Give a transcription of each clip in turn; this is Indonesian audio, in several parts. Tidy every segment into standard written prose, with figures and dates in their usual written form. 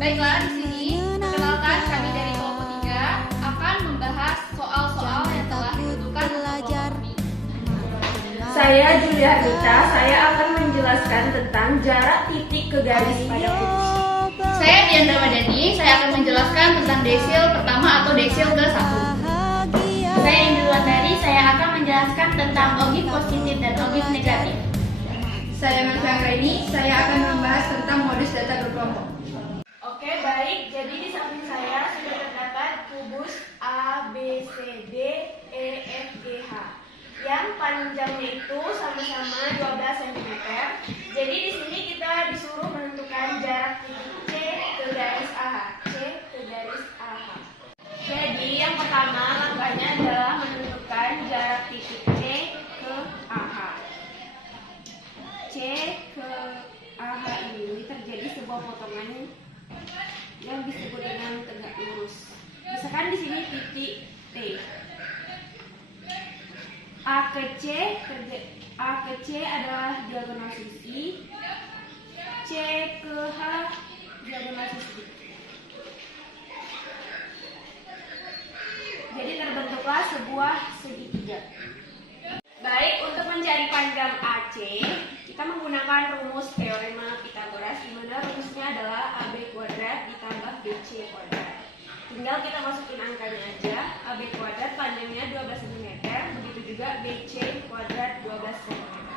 Baiklah, di sini perkenalkan kami dari kelompok 3 akan membahas soal-soal yang telah ditentukan untuk kelompok ini. Saya Julia Anita, saya akan menjelaskan tentang jarak titik ke garis pada kubus. Saya Diandra Madani, saya akan menjelaskan tentang desil pertama atau desil ke-1. Saya Indri Wandari, saya akan menjelaskan tentang ogif positif dan ogif negatif. Saya Melvia Raini, saya akan membahas tentang modus data berkelompok. Oke, baik. Jadi di samping saya sudah terdapat kubus A, B, C, D, E, F, G, H. Yang panjangnya itu sama-sama 12 cm. Jadi di sini kita disuruh menentukan jarak titik C ke garis AH. C ke garis AH. Jadi yang pertama langkahnya adalah menentukan jarak titik C ke AH. C ke AH ini terjadi sebuah potongan yang disebut dengan tegak lurus. Misalkan di sini titik T. A ke C adalah diagonal sisi. C ke H diagonal sisi. Jadi terbentuklah sebuah segitiga. Baik, untuk mencari panjang AC, kita menggunakan rumus teorema Pythagoras, di mana rumusnya adalah AB kuadrat ditambah BC kuadrat. Tinggal kita masukin angkanya aja. AB kuadrat panjangnya 12 cm, begitu juga BC kuadrat 12 cm.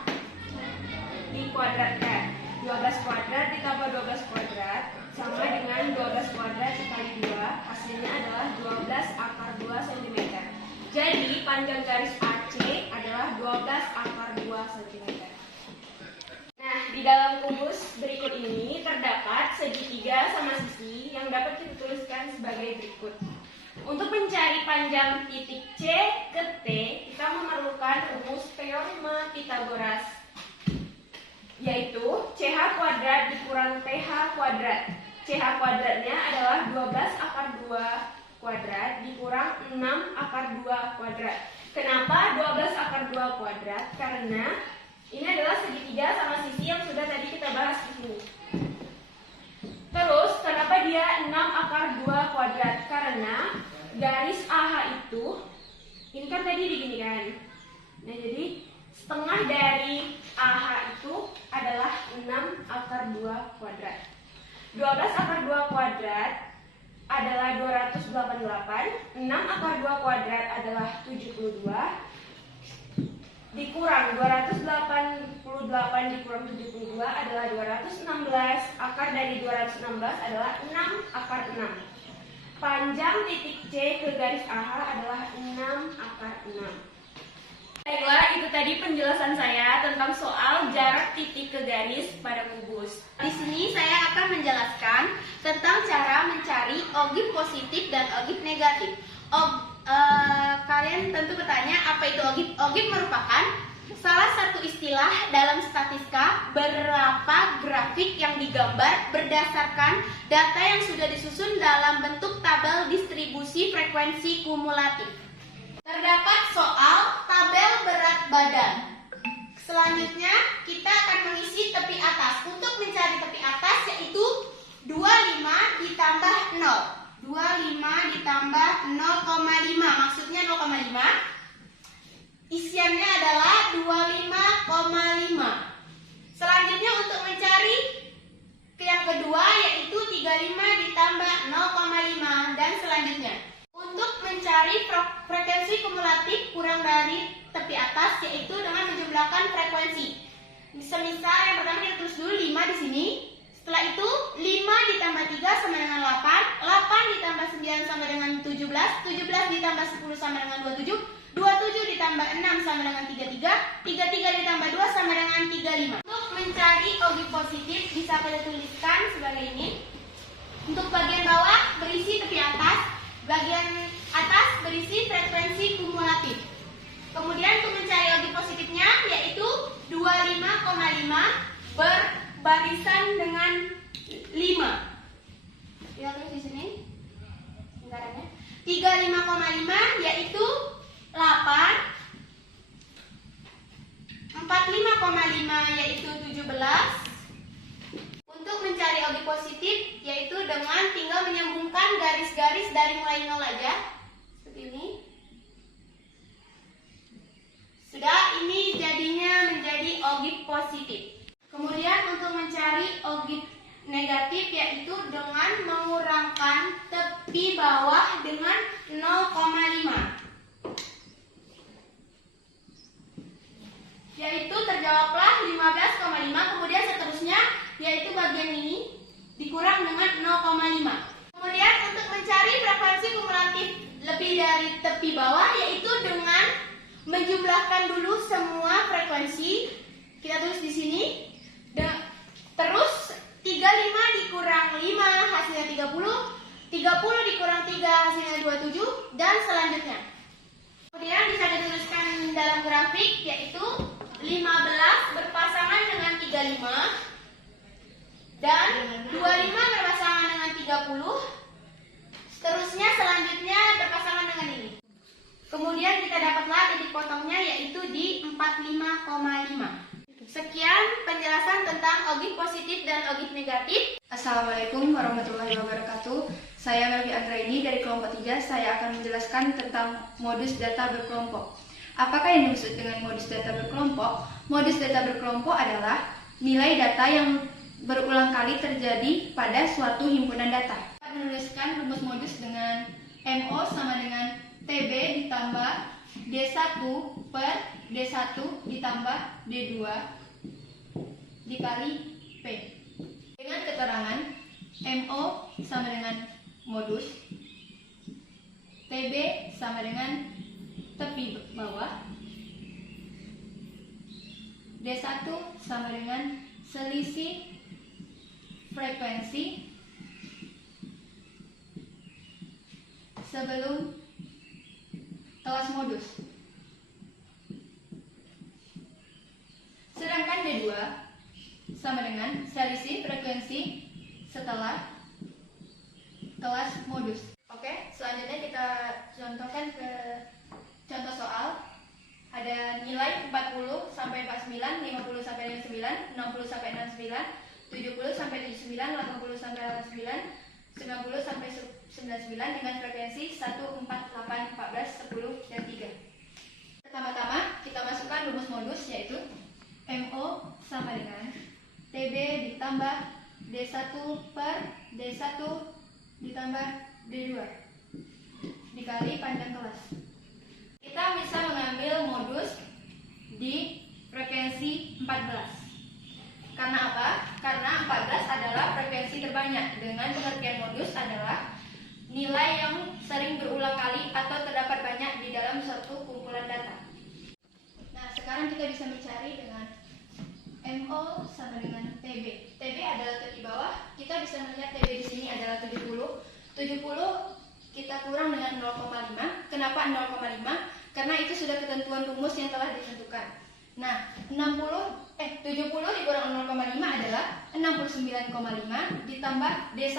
Dikuadratkan. 12 kuadrat ditambah 12 kuadrat sama dengan 12 kuadrat dikali 2, hasilnya adalah 12 akar 2 cm. Jadi panjang garis AC adalah 12 akar 2 cm. Nah, di dalam kubus berikut ini terdapat segitiga sama sisi yang dapat kita tuliskan sebagai berikut. Untuk mencari panjang titik C ke T, kita memerlukan rumus teorema Pythagoras, yaitu CH kuadrat dikurang TH kuadrat. CH kuadratnya adalah 12 akar 2 kuadrat dikurang 6 akar 2 kuadrat. Kenapa 12 akar 2 kuadrat? Karena ini adalah segitiga sama sisi yang sudah tadi kita bahas di sini. Terus, kenapa dia 6 akar 2 kuadrat? Karena garis AH itu, ini kan tadi diginikan. Nah, jadi setengah dari AH itu adalah 6 akar 2 kuadrat. 12 akar 2 kuadrat adalah 288, 6 akar 2 kuadrat adalah 72, dikurang 288 dikurang 72 adalah 216, akar dari 216 adalah 6 akar 6. Panjang titik C ke garis AH adalah 6 akar 6. Baiklah, itu tadi penjelasan saya tentang soal jarak titik ke garis pada kubus. Di sini saya akan menjelaskan tentang cara mencari ogif positif dan ogif negatif. Kalian tentu bertanya, apa itu ogif? Ogif merupakan salah satu istilah dalam statistika berapa grafik yang digambar berdasarkan data yang sudah disusun dalam bentuk tabel distribusi frekuensi kumulatif. Terdapat soal tabel berat badan. Selanjutnya kita akan mengisi tepi atas. Untuk mencari tepi atas yaitu 25 ditambah 0. 25 ditambah 0,5, maksudnya 0,5. Isiannya adalah 25,5. Selanjutnya untuk mencari yang kedua yaitu 35 ditambah 0,5 dan selanjutnya. Untuk mencari frekuensi kumulatif kurang dari tepi atas yaitu dengan menjumlahkan frekuensi. Semisal yang pertama kita tulis dulu 5 di sini. Setelah itu 5 ditambah 3 sama dengan 8, 8 ditambah 9 sama dengan 17, 17 ditambah 10 sama dengan 27, 27 ditambah 6 sama dengan 33, 33 ditambah 2 sama dengan 35. Untuk mencari ogif positif bisa kita tuliskan sebagai ini. Untuk bagian bawah berisi tepi atas, bagian atas berisi frekuensi kumulatif. Kemudian untuk mencari ogif positifnya yaitu 25,5 berbarisan dengan 5. Lihat terus di sini lingkarannya. 35,5 yaitu 8, 45,5 yaitu 17. Untuk mencari ogif positif yaitu dengan garis-garis dari mulai nol aja seperti ini. Sudah, ini jadinya menjadi ogib positif. Kemudian untuk mencari ogib negatif yaitu dengan mengurangkan tepi bawah dengan 0,5. Yaitu terjawablah 15,5, kemudian seterusnya yaitu bagian ini dikurang dengan 0,5. Kemudian untuk mencari frekuensi kumulatif lebih dari tepi bawah yaitu dengan menjumlahkan dulu semua frekuensi. Kita tulis di sini. Terus 35 dikurang 5 hasilnya 30, 30 dikurang 3 hasilnya 27 dan selanjutnya. Kemudian bisa dituliskan dalam grafik yaitu 15 berpasangan dengan 35 dan 25 berpasangan dengan 30. Seterusnya selanjutnya berpasangan dengan ini. Kemudian kita dapatlah titik potongnya yaitu di 45,5. Sekian penjelasan tentang ogib positif dan ogib negatif. Assalamualaikum warahmatullahi wabarakatuh. Saya Melvi Anggraini dari kelompok 3. Saya akan menjelaskan tentang modus data berkelompok. Apakah yang dimaksud dengan modus data berkelompok? Modus data berkelompok adalah nilai data yang berulang kali terjadi pada suatu himpunan data. Menuliskan rumus modus dengan MO sama dengan TB ditambah D1 per D1 ditambah D2 dikali P. Dengan keterangan MO sama dengan modus, TB sama dengan tepi bawah, D1 sama dengan selisih frekuensi sebelum kelas modus. Sedangkan D2 sama dengan selisih frekuensi setelah kelas modus. Oke, selanjutnya kita contohkan ke contoh soal. Ada nilai 40 sampai 49, 50 sampai 59, 60 sampai 69, 70 sampai 79, 80 sampai 89, 90 sampai 99 dengan frekuensi 1, 4, 8, 14, 10, dan 3. Pertama-tama kita masukkan rumus modus yaitu MO sama dengan TB ditambah D1 per D1 ditambah D2 dikali panjang kelas. Kita bisa mengambil modus di frekuensi 14. Karena apa? Karena 14 adalah frekuensi terbanyak. Dengan pengertian modus adalah nilai yang sering berulang kali atau terdapat banyak di dalam suatu kumpulan data. Nah, sekarang kita bisa mencari dengan MO sama dengan TB. TB adalah tepi bawah. Kita bisa melihat TB di sini adalah 70. 70 kita kurang dengan 0,5. Kenapa 0,5? Karena itu sudah ketentuan rumus yang telah ditentukan. Nah, 70 dikurang 0,5 adalah 69,5 ditambah D1.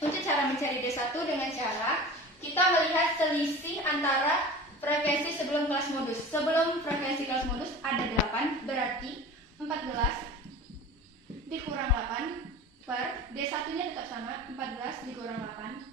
Untuk cara mencari D1 dengan cara kita melihat selisih antara frekuensi sebelum kelas modus. Sebelum frekuensi kelas modus ada 8, berarti 14 dikurang 8 per D1-nya tetap sama, 14 dikurang 8.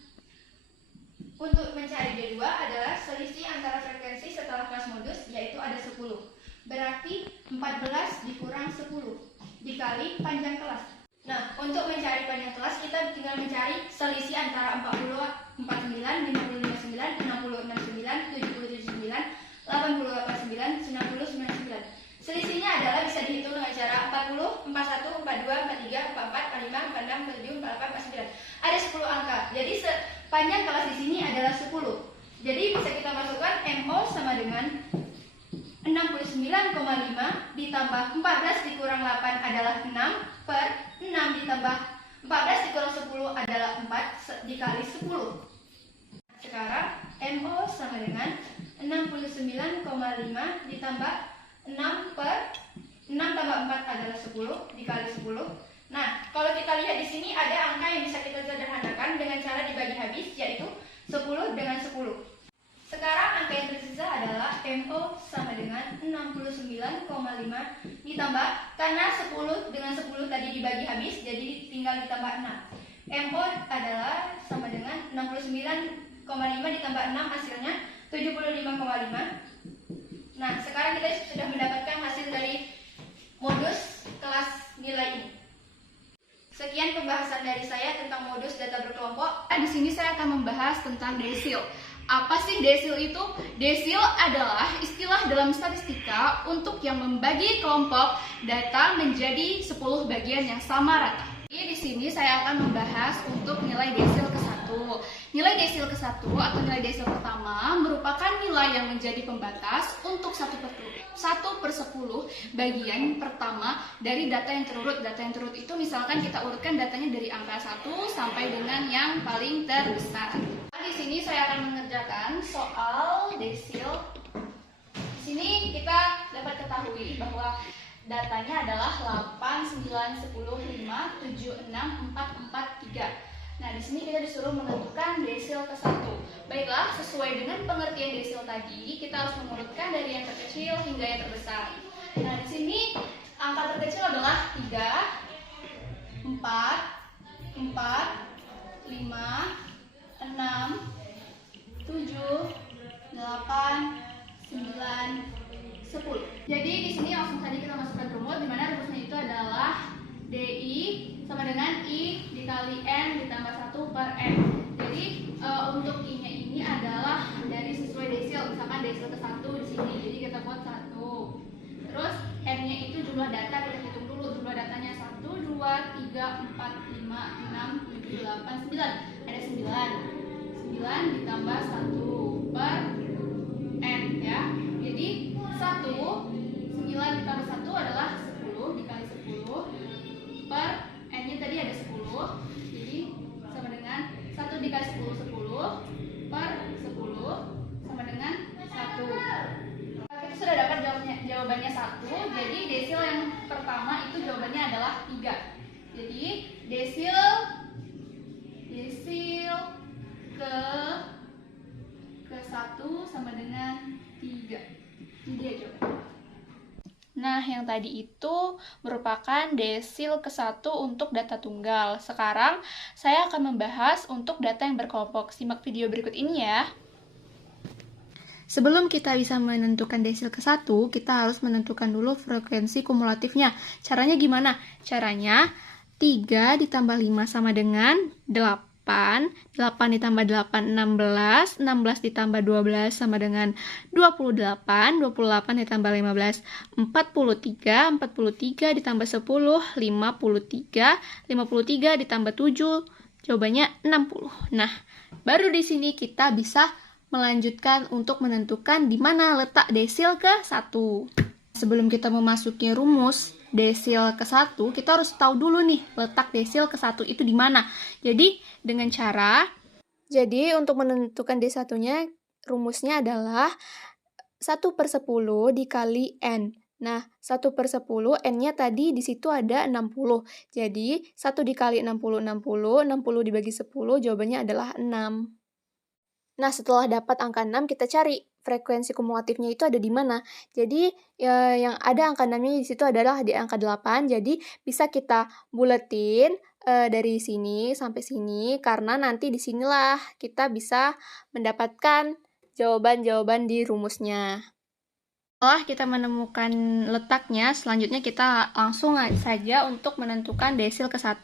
Untuk mencari D2 adalah selisih antara frekuensi setelah kelas modus, yaitu ada 10. Berarti 14 dikurang 10 dikali panjang kelas. Nah, untuk mencari panjang kelas kita tinggal mencari selisih antara 40, 49, 55, 9, 60, 69, 70, 79, 80, 89, 90, 99. Selisihnya adalah bisa dihitung dengan cara 40, 41, 42, 43, 44, 45, 46, 47, 48, 49. Ada 10 angka. Jadi panjang kelas di sini adalah 10. Jadi bisa kita masukkan MO sama dengan 69,5 ditambah 14 dikurang 8 adalah 6 per 6 ditambah 14 dikurang 10 adalah 4 dikali 10. Sekarang MO sama dengan 69,5 ditambah 6 per 6 tambah 4 adalah 10 dikali 10. Nah, kalau kita lihat di sini ada angka yang bisa kita sederhanakan dengan cara dibagi habis, yaitu 10 dengan 10. Sekarang angka yang tersisa adalah MO sama dengan 69,5 ditambah, karena 10 dengan 10 tadi dibagi habis, jadi tinggal ditambah 6. MO adalah sama dengan 69,5 ditambah 6 hasilnya 75,5. Nah, sekarang kita sudah mendapatkan hasil dari modus kelas nilai ini. Sekian pembahasan dari saya tentang modus data berkelompok. Di sini saya akan membahas tentang desil. Apa sih desil itu? Desil adalah istilah dalam statistika untuk yang membagi kelompok data menjadi 10 bagian yang sama rata. Di sini saya akan membahas untuk nilai desil ke-1. Nilai desil ke-1 atau nilai desil pertama merupakan nilai yang menjadi pembatas untuk 1/10 bagian pertama dari data yang terurut. Data yang terurut itu misalkan kita urutkan datanya dari angka 1 sampai dengan yang paling terbesar. Di sini saya akan mengerjakan soal desil. Di sini kita dapat ketahui bahwa datanya adalah 8, 9, 10, 5, 7, 6, 4, 4, 3. Nah, di sini kita disuruh menentukan desil ke-1. Baiklah, sesuai dengan pengertian desil tadi, kita harus mengurutkan dari yang terkecil hingga yang terbesar. Nah, di sini angka terkecil adalah 3, 4, 5, 6, 7, 8, 9, 10. Jadi di sini langsung saja kita masukkan rumus, di mana rumusnya itu adalah DI sama dengan I dikali N ditambah 1 per N. Jadi untuk I-nya ini adalah dari sesuai desil, misalkan desil ke-1 di sini. Jadi kita buat 1. Terus N-nya itu jumlah data, kita hitung dulu jumlah datanya 1, 2, 3, 4, 5, 6, 7, 8, 9. Ada 9 ditambah 1 per N ya. Jadi 9 ditambah 1 adalah 10 dikali 10 per N-nya tadi ada 10. Jadi sama dengan 1 dikali 10 per 10 sama dengan 1. Kita sudah dapat jawabannya 1. Jadi desil yang pertama itu jawabannya adalah 3. Jadi desil ke-1 sama dengan 3. Ini dia jawabannya. Nah, yang tadi itu merupakan desil ke-1 untuk data tunggal. Sekarang, saya akan membahas untuk data yang berkelompok. Simak video berikut ini ya. Sebelum kita bisa menentukan desil ke-1, kita harus menentukan dulu frekuensi kumulatifnya. Caranya gimana? Caranya, 3 ditambah 5 sama dengan 8. 8 ditambah 8, 16. 16 ditambah 12 sama dengan 28. 28 ditambah 15, 43. 43 ditambah 10, 53. 53 ditambah 7, jawabannya 60. Nah, baru di sini kita bisa melanjutkan untuk menentukan di mana letak desil ke-1. Sebelum kita memasuki rumus desil ke-1, kita harus tahu dulu nih letak desil ke-1 itu di mana. Jadi untuk menentukan D1-nya rumusnya adalah 1/10 dikali N. Nah, 1/10 N-nya tadi di situ ada 60. Jadi 1 dikali 60 60 dibagi 10 jawabannya adalah 6. Nah, setelah dapat angka 6, kita cari frekuensi kumulatifnya itu ada di mana. Jadi, yang ada angka 6-nya di situ adalah di angka 8. Jadi, bisa kita buletin dari sini sampai sini, karena nanti di sinilah kita bisa mendapatkan jawaban-jawaban di rumusnya. Setelah kita menemukan letaknya, selanjutnya kita langsung saja untuk menentukan desil ke-1.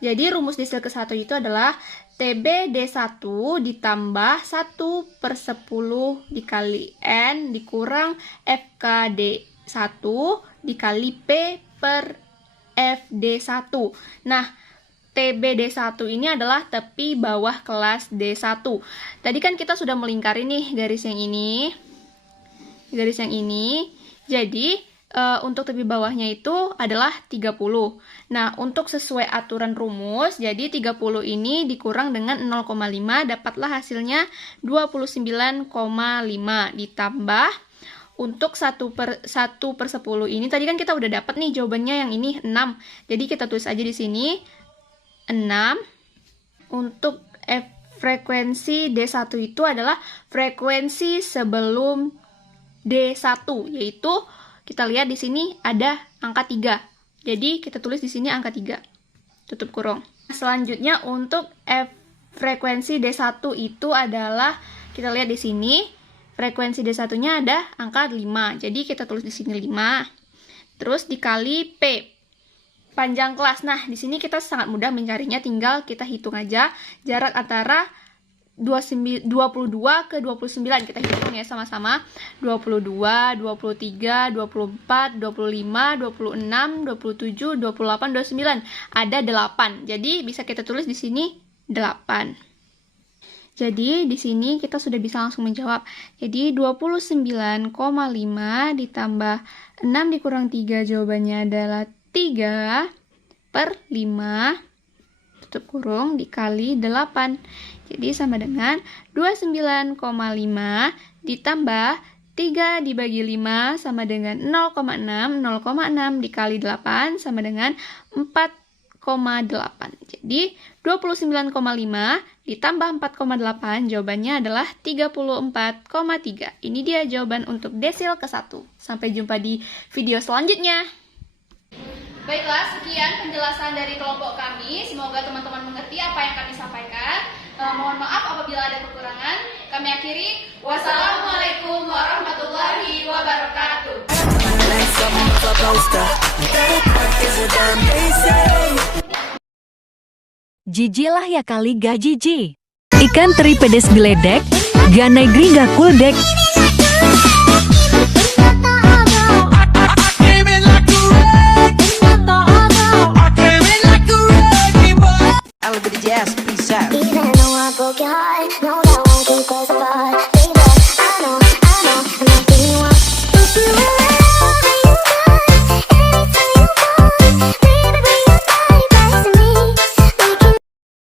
Jadi rumus desil ke-1 itu adalah TB-D1 ditambah 1/10 dikali N dikurang FKD1 dikali P per FD1. Nah, TB-D1 ini adalah tepi bawah kelas D1. Tadi kan kita sudah melingkari nih garis yang ini. Jadi untuk tepi bawahnya itu adalah 30. Nah, untuk sesuai aturan rumus, jadi 30 ini dikurang dengan 0,5, dapatlah hasilnya 29,5 ditambah untuk 1/10 ini tadi kan kita udah dapat nih jawabannya yang ini 6. Jadi kita tulis aja di sini 6. Untuk frekuensi D1 itu adalah frekuensi sebelum D1, yaitu kita lihat di sini ada angka 3. Jadi kita tulis di sini angka 3. tutup kurung. Selanjutnya untuk frekuensi D1 itu adalah, kita lihat di sini, frekuensi D1-nya ada angka 5. Jadi kita tulis di sini 5. Terus dikali P, panjang kelas. Nah, di sini kita sangat mudah mencarinya, tinggal kita hitung aja jarak antara 22 ke 29. Kita hitung ya sama-sama. 22, 23, 24, 25, 26, 27, 28, 29. Ada 8. Jadi bisa kita tulis di sini 8. Jadi di sini kita sudah bisa langsung menjawab. Jadi 29,5 ditambah 6 dikurang 3, jawabannya adalah 3/5 tutup kurung dikali 8. Jadi sama dengan 29,5 ditambah 3 dibagi 5 sama dengan 0,6. 0,6 dikali 8 sama dengan 4,8. Jadi 29,5 ditambah 4,8, jawabannya adalah 34,3. Ini dia jawaban untuk desil ke-1. Sampai jumpa di video selanjutnya. Baiklah, sekian penjelasan dari kelompok kami. Semoga teman-teman mengerti apa yang kami sampaikan. Mohon maaf apabila ada kekurangan. Kami akhiri. Wassalamualaikum warahmatullahi wabarakatuh. Jijilah ya kali gak jiji. Ikan teri pedes geledek, gak negeri gak kuldek. I look at the jazz, peace out. Even though I broke your heart, no